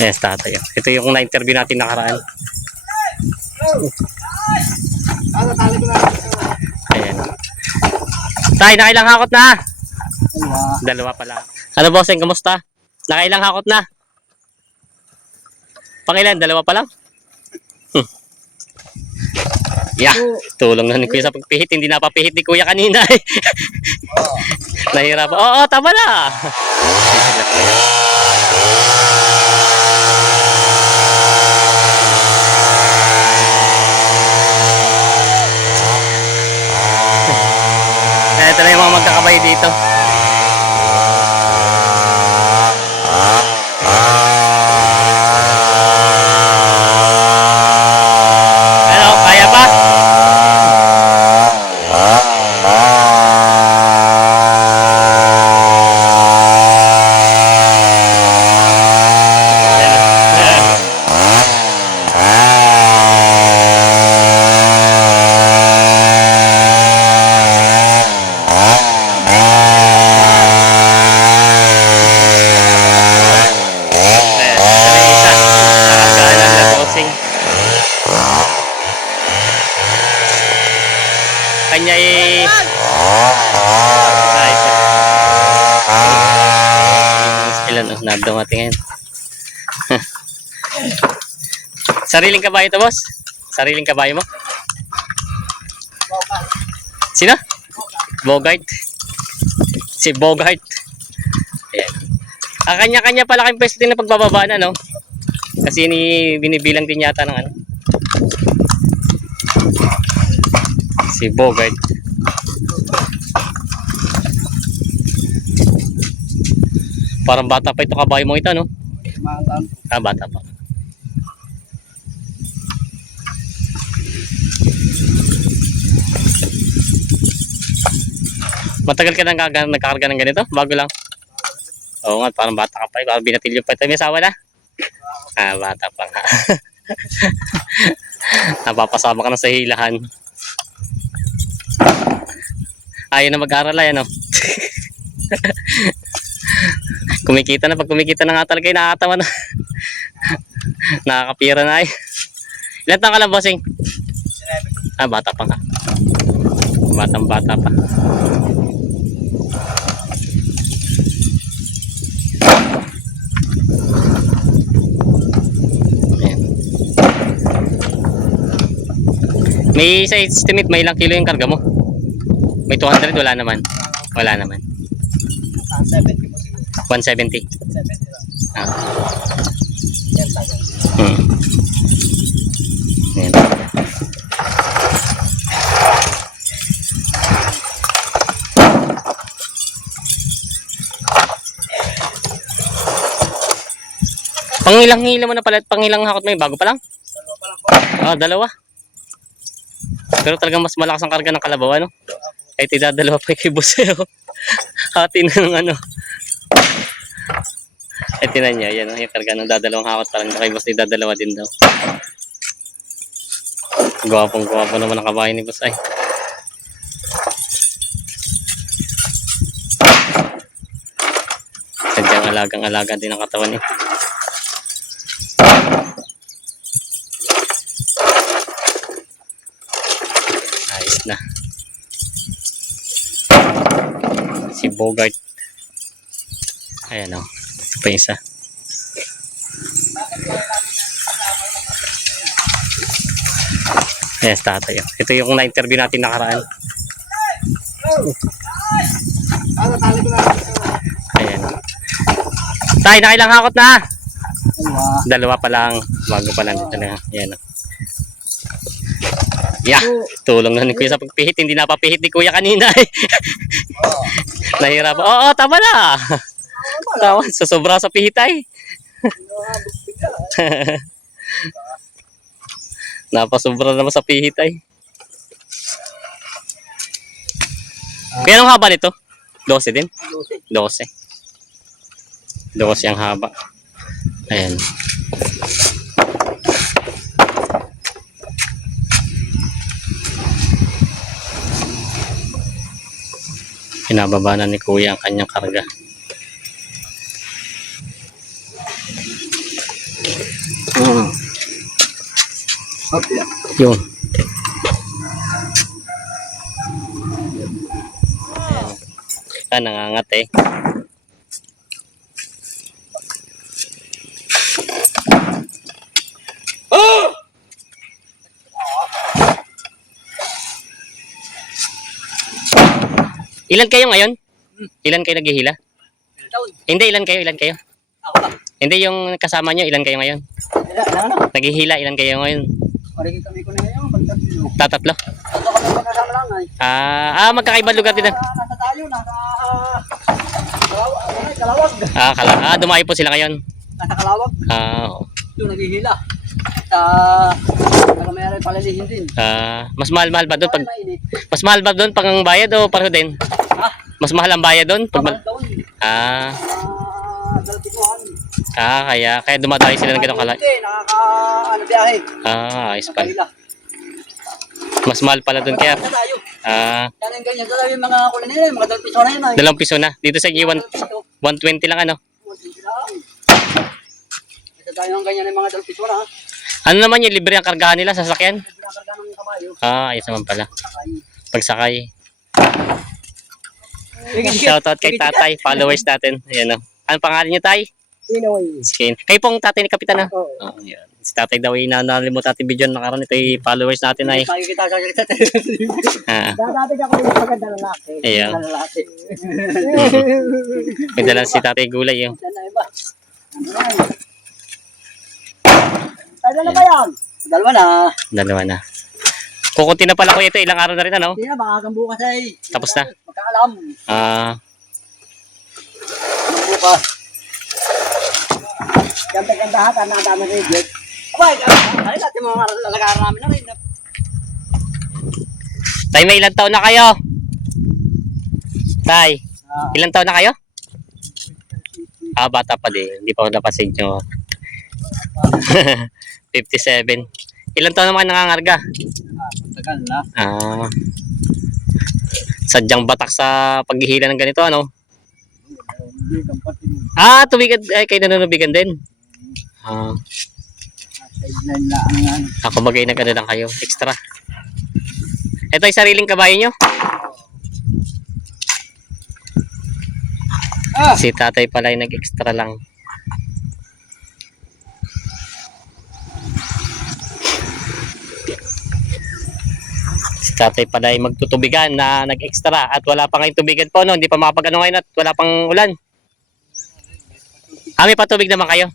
Yes, tatay. Ito yung na-interview natin nakaraan. Ayan. Tay, nakailang hakot na? Dalawa pa lang. Ano bossing, kamusta? Nakailang hakot na? Pangilan, dalawa pa lang? Yeah, tulong na ni Kuya sa pagpihit. Hindi napapihit ni Kuya kanina eh. Nahirap. Oo, tama na. Ito na yung mga magkakabay dito. Ano, kaya pa? Kanya eh ilan oh, nabdumating ngayon. Sariling kabayo to, boss? Sariling kabayo mo? Sino? Bogart. Si Bogart. Ayan. Ang kanya-kanya pala kayong pwesto din na pagbababa na, no? Kasi binibilang din yata ng ano. Si Bogart. Parang bata pa ito kabayo mo ito, no? Ah, bata pa. Matagal ka nang nagkakarga ng ganito? Bago lang? Oo nga, parang bata ka pa. Parang binatilyo pa ito. May asawa na? Ah, bata pa nga. Napapasama ka na sa hilahan. Ayaw na mag-aaral ay ano. Kumikita na, pag kumikita na nga talaga ay nakakatawa na. Nakakapira na ay. Ilan taon ka lang, bossing? Ah, bata pa nga. Batang bata pa. Ayan. May sa estimate, may ilang kilo yung karga mo? May 200, wala naman. Wala naman. 170. 170 lang. Ah. Yan tayo. Ayan. Pangilang hila mo na pala, pangilang hakot mo yung bago pa lang? Dalawa pa lang po. Ah, dalawa. Pero talagang mas malakas ang karga ng kalabaw, ano? Ay, tidadalawa pa kay Buseo. Hati na ng ano. Ay, tinan niya, yan, yung karga ng dadalawang hakot parang kay Bus, tidadalawa din daw. Gwapong-gwapo naman ang kabayo ni Bus, ay. Sadyang alagang-alaga din ang katawan niya. Ayos na. Si Bogart. Ayan o. Ito pa isa. Yes, tatay. Ito yung na-interview natin nakaraan. Ayan. Tay, nakailang hakot na? Dalawa pa lang. Bago pa lang dito na. Ayan o. Yeah, tulong na ni Kuya sa pagpihit. Hindi napapihit ni Kuya kanina eh. Nahirap. Oo, tama na. Tama, sobra sa pihit ay. Napasobra naman sa pihit ay. Kaya anong haba nito? 12 din? 12. 12 ang haba. Ayan. Pinababa na ni Kuya ang kanyang karga. Okay. Yun. Ayan. Nangangat eh. Ilan kayo ngayon? Ilan kayo naghihila? Taon. Hindi, ilan kayo? Ilan kayo? Ako lang. Hindi, yung kasama nyo, ilan kayo ngayon? Ano? Naghihila, ilan kayo ngayon? Parang kami ko na ngayon. Pagtatlo. Tatatlo? Ito kami magkasama lang ay. Magkakaibang lugar din. Nasa tayo. Nasa... Kalawag. Dumayo po sila ngayon. Nasa Kalawag. Oo. Doon naghihila. Sa... Nakamayari palalihin din. Mas mahal ba doon? Mainit. Mas mahal ba doon pag ang bayad o pareho din? Ha? Mas mahal ang bayad doon? Kapal taon. Dalpituhan. Kaya dumadayo sila ng ganong kalay. Hindi, nakaka-ano biyahe. Ayos pala. Kanila. Mas mahal pala doon kaya. Pagkakita tayo. Yan ang ganyan. Dalawa yung mga kunin nila, yung mga dalpituhan na yun ay. 2 piso na. Dito sa G1, 120 lang ano. Ito tayo ang ganyan ng mga dalpituhan ha. Ano naman yung libre ang kargahan nila sa sasakyan? Pinakarga ng kabayo. Ayos naman pala. Sakay. Pagsakay. Shoutout kay Tatay, followers natin. Ayan o. Ano pangalan niyo, Tay? Pinoy. Skin. Kayo pong tatay ni Kapitan, ha? Oo. Yan. Si Tatay daw ay nanalimot natin video na nakaroon. Ito yung followers natin ay. Makikita sa kita. Dati ako yung maganda lalaki. Ayan. Lalaki. May dalang si Tatay Gulay, yun. Yan na iba. Ano yan? Ay, dalawa ba yan? Dalawa na. Dalawa na. Kukunti na pala ko ito. Ilang araw na rin, ano? Hindi na, baka hanggang bukas ay. Tapos na? Magkaalam. Bukas. Ganda-gandahan ka na dami rin. Abay, ay natin mga lalagaran namin na rin. Tay, may ilang taon na kayo? Tay, ilang taon na kayo? Bata pa din. Hindi pa ako napasin nyo. 57. Ilang taon naman nangangarga? Tagal na. Sadyang batak sa paghihila ng ganito, ano? Hindi, kampatin. Tubigan. Ay, kayo nanunubigan din. Sideline na ang yan. Ako bagay na lang kayo. Extra. Ito ay sariling kabayo nyo? Si Tatay pala ay nag-extra lang. Si Tatay pala ay magtutubigan na nag-extra at wala pa ngayong tubigan po, no? Hindi pa makapag-ano ngayon at wala pang ulan. May patubig naman kayo?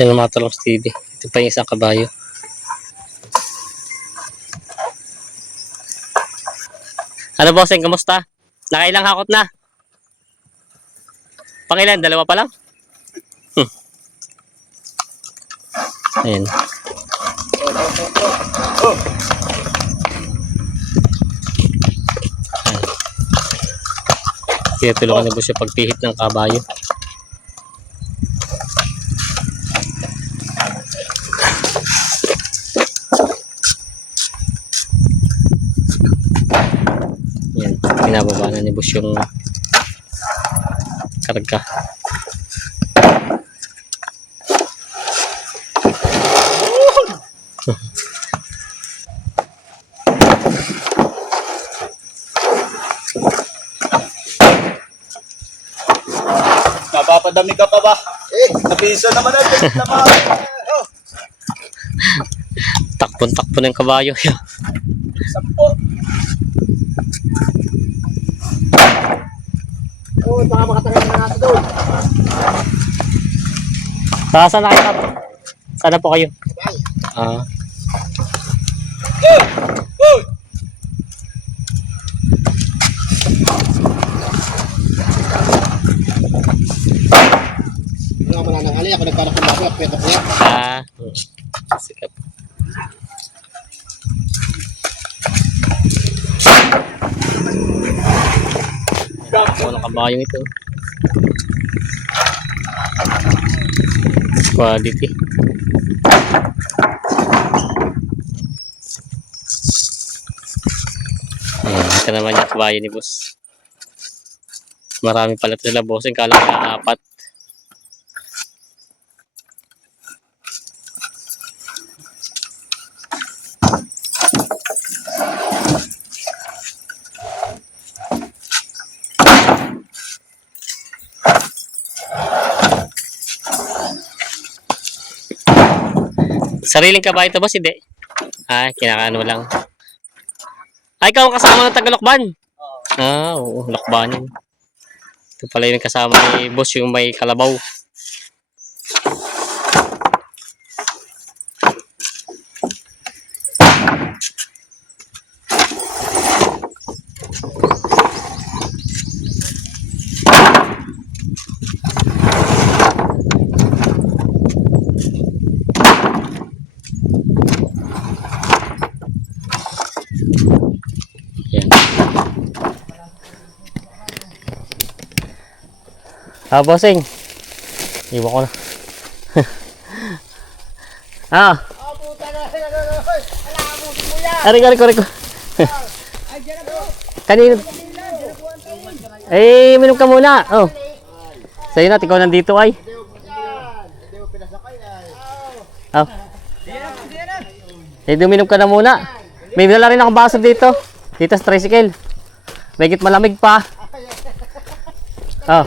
Yan ang mga talong sa TV. Ito pa yung isang kabayo. Ano bossing, kamusta? Nakailang hakot na? Pangilan? Dalawa pa lang? Ayan. Tinutulungan na po siya pagpihit ng kabayo. Yan, pinababa na ni Boss yung karga. Napapadami ka pa ba? Napisa naman natin. Takpon-takpon ng kabayo. Sampo. Oo, baka makatagal na natin doon. Saan na kayo? Sana po kayo? Mga mananangali, ako nagkaroon ako, pwede-pwede. Sikap. trabaho ng kabayong ito. Quality. Ayan, ito naman yung kabayo ni boss. Marami pala sila bossing, kala ko na 4. Sariling kabayo ito boss, hindi? Ay, kinakaano lang. Ay, ikaw ang kasama ng taga-Lokban? Oo, Lokban yun. Ito pala yung kasama ni boss, yung may kalabaw. Yan. Bossing. Iwan ko na. Ariko. Kanino? Minum ka muna. Oh. Sa'yo na, ikaw nandito ay. Oh. Uminom ka na muna. May dala rin akong baso dito. Dito sa tricycle. May malamig pa. Oh.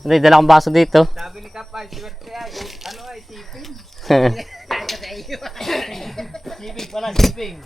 Hindi, dala akong baso dito. Sabi ni Kapay, swerte ay. Ano ay, tipin? Tipin pala, tipin.